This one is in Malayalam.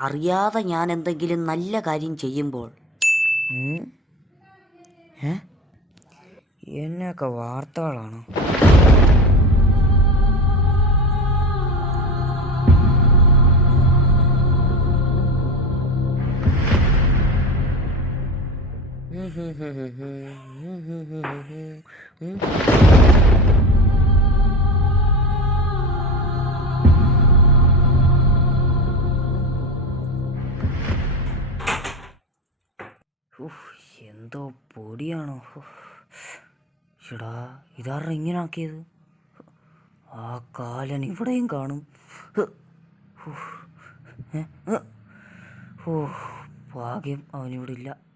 അറിയാതെ ഞാൻ എന്തെങ്കിലും നല്ല കാര്യം ചെയ്യുമ്പോൾ എന്നൊക്കെ വാർത്തകളാണ്. എന്തോ പൊടിയാണോ? ചേടാ, ഇതാരുടെ ഇങ്ങനെ ആക്കിയത്? ആ കാലൻ ഇവിടെയും കാണും. ഭാഗ്യം അവനിവിടെ ഇല്ല.